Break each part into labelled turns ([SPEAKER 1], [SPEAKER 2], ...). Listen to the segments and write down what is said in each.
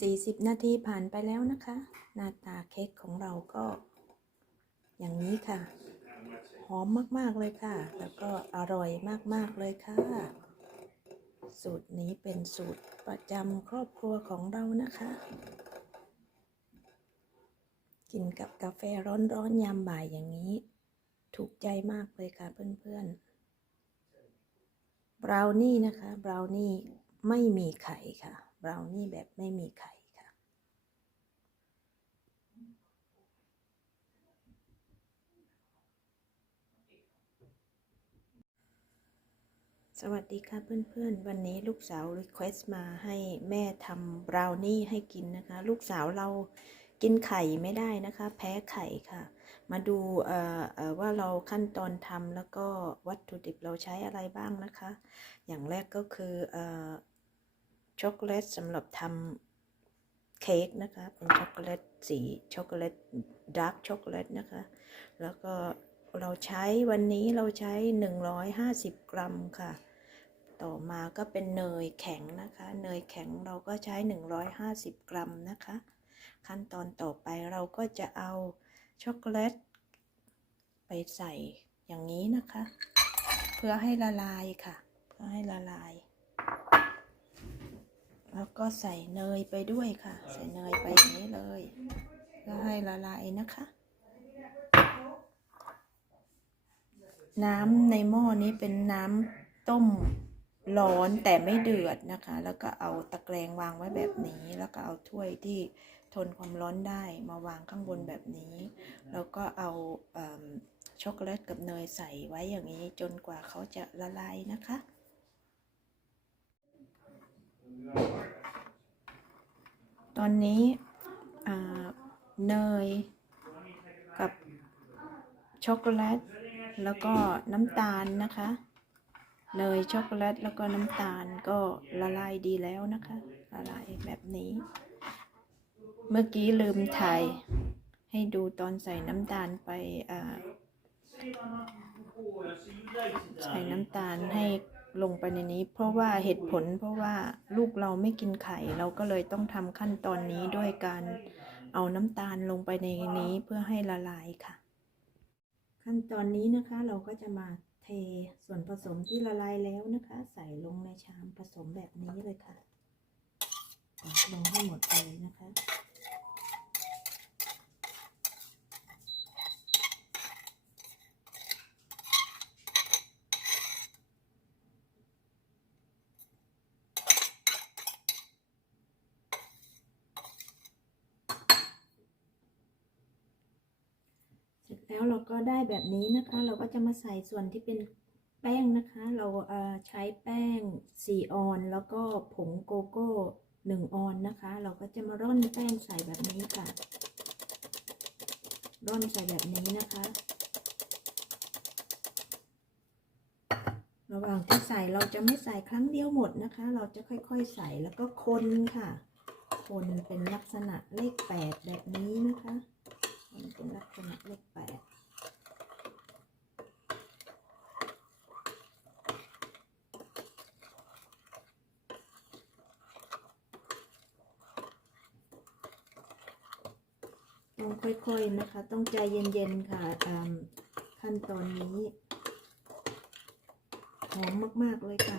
[SPEAKER 1] 40 นาทีผ่านไปแล้วนะคะ หน้าตาเค้กของเราก็ อย่างนี้ค่ะ หอมมากๆเลยค่ะ แล้วก็อร่อยมากๆเลยค่ะ สูตรนี้เป็นสูตรประจำครอบครัวของเรานะคะ กินกับกาแฟร้อนๆยามบ่ายอย่างนี้ ถูกใจมากเลยค่ะเพื่อนๆบราวนี่นะคะบราวนี่ไม่มีไข่ค่ะ บราวนี่แบบไม่มีไข่ค่ะ สวัสดีค่ะเพื่อนๆ วันนี้ลูกสาวรีเควสต์มาให้แม่ทำบราวนี่ให้กินนะคะ ลูกสาวเรากินไข่ไม่ได้นะคะ แพ้ไข่ค่ะ มาดูว่าเราขั้นตอนทำแล้วก็วัตถุดิบเราใช้อะไรบ้างนะคะ อย่างแรกก็คืออ ช็อกโกแลตสำหรับทำเค้กนะคะ เป็นช็อกโกแลตสีช็อกโกแลตดาร์กช็อกโกแลตนะคะ แล้วก็เราใช้วันนี้เราใช้ 150 กรัมค่ะ ต่อมาก็เป็นเนยแข็งนะคะ เนยแข็งเราก็ใช้ 150 กรัมนะคะ ขั้นตอนต่อไปเราก็จะเอาช็อกโกแลตไปใส่อย่างนี้นะคะ เพื่อให้ละลายค่ะ เพื่อให้ละลาย แล้วก็ใส่เนยไปด้วยค่ะ ใส่เนยไปอย่างนี้เลยเพื่อให้ละลายนะคะ น้ำในหม้อนี้เป็นน้ำต้มร้อนแต่ไม่เดือดนะคะ แล้วก็เอาตะแกรงวางไว้แบบนี้ แล้วก็เอาถ้วยที่ทนความร้อนได้มาวางข้างบนแบบนี้ แล้วก็เอาเอิ่มช็อกโกแลตกับเนยใส่ไว้อย่างนี้จนกว่าเขาจะละลายนะคะ ตอนนี้เนยกับช็อกโกแลตแล้วก็น้ำตาลนะคะเนยช็อกโกแลตแล้วก็น้ำตาลก็ละลายดีแล้วนะคะละลายแบบนี้ เมื่อกี้ลืมถ่ายให้ดูตอนใส่น้ำตาลไปใส่น้ำตาลให้ ลงไปในนี้ เพราะว่าเหตุผลเพราะว่าลูกเราไม่กินไข่เราก็เลยต้องทำขั้นตอนนี้ด้วยการเอาน้ำตาลลงไปในนี้เพื่อให้ละลายค่ะ ขั้นตอนนี้นะคะเราก็จะมาเทส่วนผสมที่ละลายแล้วนะคะ ใส่ลงในชามผสมแบบนี้เลยค่ะลงให้หมดเลยนะคะ แล้วเราก็ได้แบบนี้นะคะ เราก็จะมาใส่ส่วนที่เป็นแป้งนะคะ เราเใช้แป้ง 4 ออน แล้วก็ผงโกโก้ 1 ออนนะคะ เราก็จะมาร่อนแป้งใส่แบบนี้ค่ะ ร่อนใส่แบบนี้นะคะ ระหว่างที่ใส่เราจะไม่ใส่ครั้งเดียวหมดนะคะ เราจะค่อยๆใส่แล้วก็คนค่ะ คนเป็นลักษณะเลข8แบบนี้นะคะมันเป็นลักษณะเลขแปด ต้องค่อยๆนะคะ ต้องใจเย็นๆค่ะขั้นตอนนี้ หอมมากๆเลยค่ะ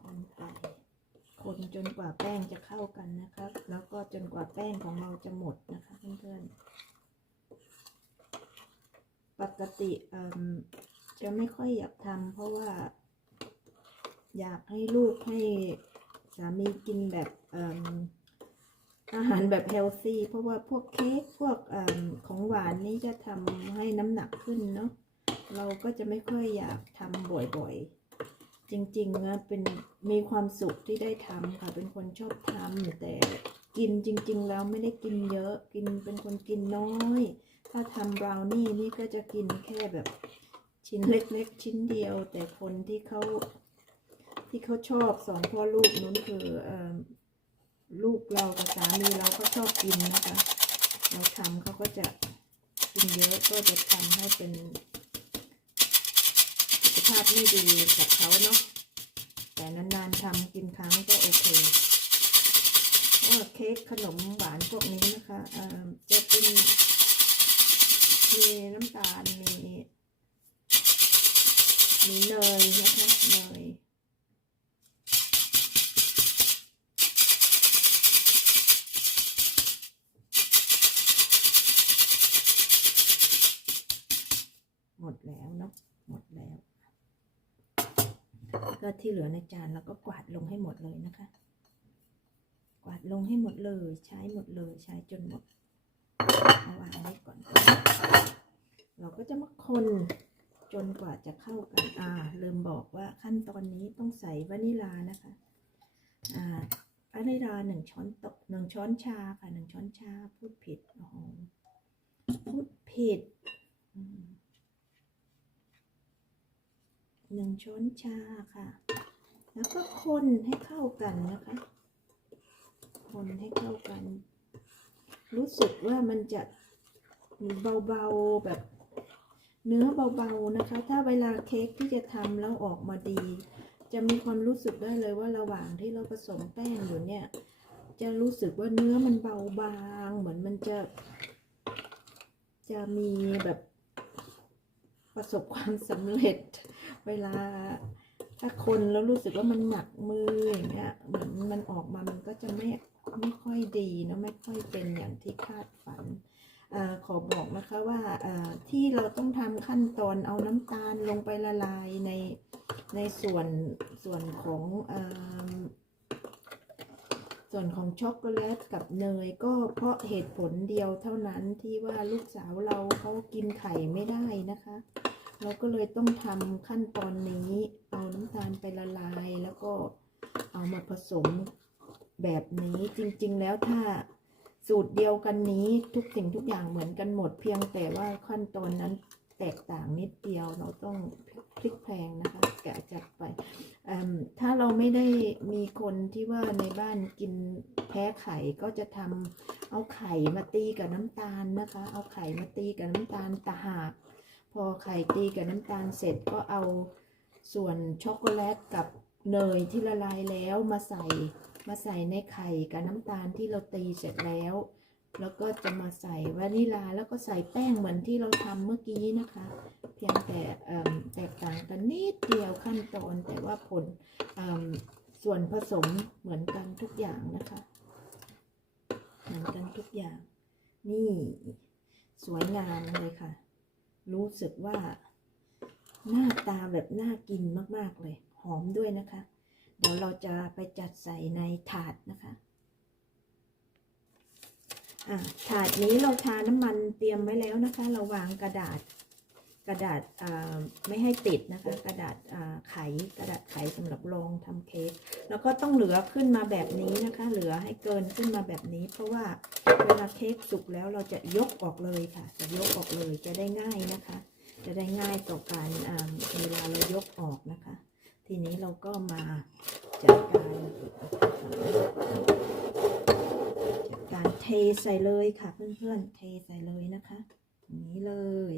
[SPEAKER 1] คนไป คนจนกว่าแป้งจะเข้ากันนะคะแล้วก็จนกว่าแป้งของเราจะหมดนะคะเพื่อนๆ ปกติจะไม่ค่อยอยากทำเพราะว่า อยากให้ลูกให้สามีกินแบบอาหารแบบเฮลซี่เพราะว่าพวกเค้กพวกอของหวานนี่จะทำให้น้ำหนักขึ้นเนาะเราก็จะไม่ค่อยอยากทำบ่อยๆ จริงๆนะเป็นมีความสุขที่ได้ทำค่ะ เป็นคนชอบทำแต่กินจริง ๆ แล้วไม่ได้กินเยอะกินเป็นคนกินน้อย ถ้าทำบราวนี่นี่ก็จะกินแค่แบบชิ้นเล็ก ๆ ชิ้นเดียว แต่คนที่เขาที่เขาชอบสองพ่อลูกนู้นคืออลูกเรากับสามีเราก็ชอบกินนะคะ เราทำเขาก็จะกินเยอะก็จะทำให้เป็น สุขภาพไม่ดีกับเขาเนาะแต่นานๆทำกินครั้งก็โอเคว่าเค้กขนมหวานพวกนี้นะคะเอ่อจะเป็นมีน้ำตาลมีมีเนยนะคะเนยหมดแล้วเนาะหมดแล้ว ก็ที่เหลือในจานเราก็กวาดลงให้หมดเลยนะคะ กวาดลงให้หมดเลยใช้หมดเลยใช้จนหมดเอาวางไว้ก่อน เราก็จะมาคนจนกว่าจะเข้ากันอ่าลืมบอกว่าขั้นตอนนี้ต้องใส่วานิลานะคะอ่าวานิลาหนึ่งช้อนโตะหนึ่งช้อนชาค่ะหนึ่งช้อนชาพูดผิดอ้โหพูดผิด อืม หนึ่งช้อนชาค่ะ แล้วก็คนให้เข้ากันนะคะ คนให้เข้ากัน รู้สึกว่ามันจะเบาๆแบบเนื้อเบาๆนะคะ ถ้าเวลาเค้กที่จะทำแล้วออกมาดี จะมีความรู้สึกได้เลยว่าระหว่างที่เราผสมแป้งอยู่เนี่ย จะรู้สึกว่าเนื้อมันเบาบาง เหมือนมันจะ จะมีแบบประสบความสำเร็จ เวลา ถ้าคนแล้วรู้สึกว่ามันหนักมืออย่างเงี้ยเหมือนมันออกมามันก็จะไม่ไม่ค่อยดีเนอะไม่ค่อยเป็นอย่างที่คาดฝันอขอบอกนะคะว่าที่เราต้องทำขั้นตอนเอาน้ำตาลลงไปละลายในในส่วนส่วนของอส่วนของช็อกโกแลตกับเนยก็เพราะเหตุผลเดียวเท่านั้นที่ว่าลูกสาวเราเขากินไข่ไม่ได้นะคะ เราก็เลยต้องทำขั้นตอนนี้ เอาน้ำตาลไปละลาย แล้วก็เอามาผสมแบบนี้จริง ๆ แล้วถ้าสูตรเดียวกันนี้ทุกสิ่งทุกอย่างเหมือนกันหมดเพียงแต่ว่าขั้นตอนนั้นแตกต่างนิดเดียวเราต้องพลิกแพงนะคะ แกะจัดไปถ้าเราไม่ได้มีคนที่ว่าในบ้านกินแพ้ไข่ก็จะทำเอาไข่มาตีกับน้ำตาลนะคะ เอาไข่มาตีกับน้ำตาลตะหาก พอไข่ตีกับน้ำตาลเสร็จก็เอาส่วนช็อกโกแลตกับเนยที่ละลายแล้วมาใส่มาใส่ในไข่กับน้ำตาลที่เราตีเสร็จแล้ว แล้วก็จะมาใส่วานิลาแล้วก็ใส่แป้งเหมือนที่เราทำเมื่อกี้นะคะ เพียงแต่แตกต่างกันนิดเดียวขั้นตอนแต่ว่าผลส่วนผสมเหมือนกันทุกอย่างนะคะ เหมือนกันทุกอย่าง นี่ สวยงามเลยค่ะ รู้สึกว่า หน้าตาแบบน่ากินมาก ๆ เลย หอมด้วยนะคะ เดี๋ยวเราจะไปจัดใส่ในถาดนะคะถาดนี้เราทาน้ำมันเตรียมไว้แล้วนะคะ เราวางกระดาษ กระดาษไม่ให้ติดนะคะ กระดาษไขกระดาษไขสำหรับรองทำเค้กแล้วก็ต้องเหลือขึ้นมาแบบนี้นะคะ เหลือให้เกินขึ้นมาแบบนี้ เพราะว่าเวลาเค้กสุกแล้วเราจะยกออกเลยค่ะ จะยกออกเลยจะได้ง่ายนะคะ จะได้ง่ายต่อการเวลาเรายกออกนะคะ ทีนี้เราก็มาจัดการจัดการเทใส่เลยค่ะเพื่อนๆเทใส่เลยนะคะนี้เลย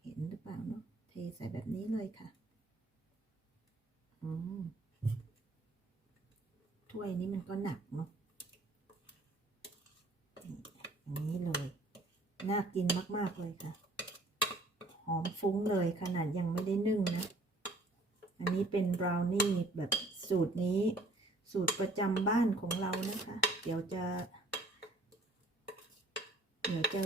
[SPEAKER 1] เห็นหรือเปล่าเนาะเทใส่แบบนี้เลยค่ะอืมถ้วยนี้มันก็หนักเนาะอย่างนี้เลย น่ากินมาก ๆ เลยค่ะ หอมฟุ้งเลยขนาดยังไม่ได้นึ่งนะ อันนี้เป็นบราวนี่แบบสูตรนี้ สูตรประจำบ้านของเรานะคะ เดี๋ยวจะ เดี๋ยวจะ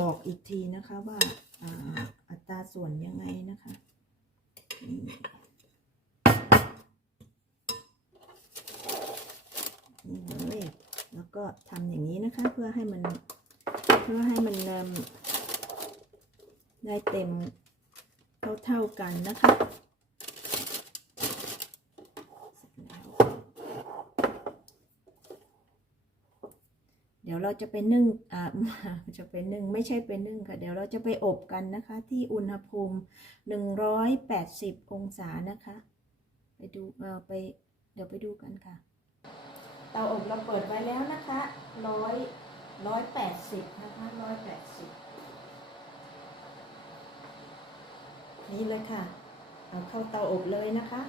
[SPEAKER 1] บอกอีกทีนะคะว่าอัตราส่วนยังไงนะคะนี่เลยแล้วก็ทำอย่างนี้นะคะ เพื่อให้มันเพื่อให้มันได้เต็มเท่าๆกันนะคะเสร็จแล้วเดี๋ยว ดี๋ยวเราจะไปนึ่งอ่าจะไปนึ่งไม่ใช่ไปนึ่งค่ะ เดี๋ยวเราจะไปอบกันนะคะ ที่อุณหภูมิ 180 องศานะคะ ไปดูเออไปเดี๋ยวไปดูกันค่ะ เตาอบเราเปิดไว้แล้วนะคะร้อยร้อยแปดสิบนะคะร้อยแปดสิบนี่เลยค่ะ เอาเข้าเตาอบเลยนะคะ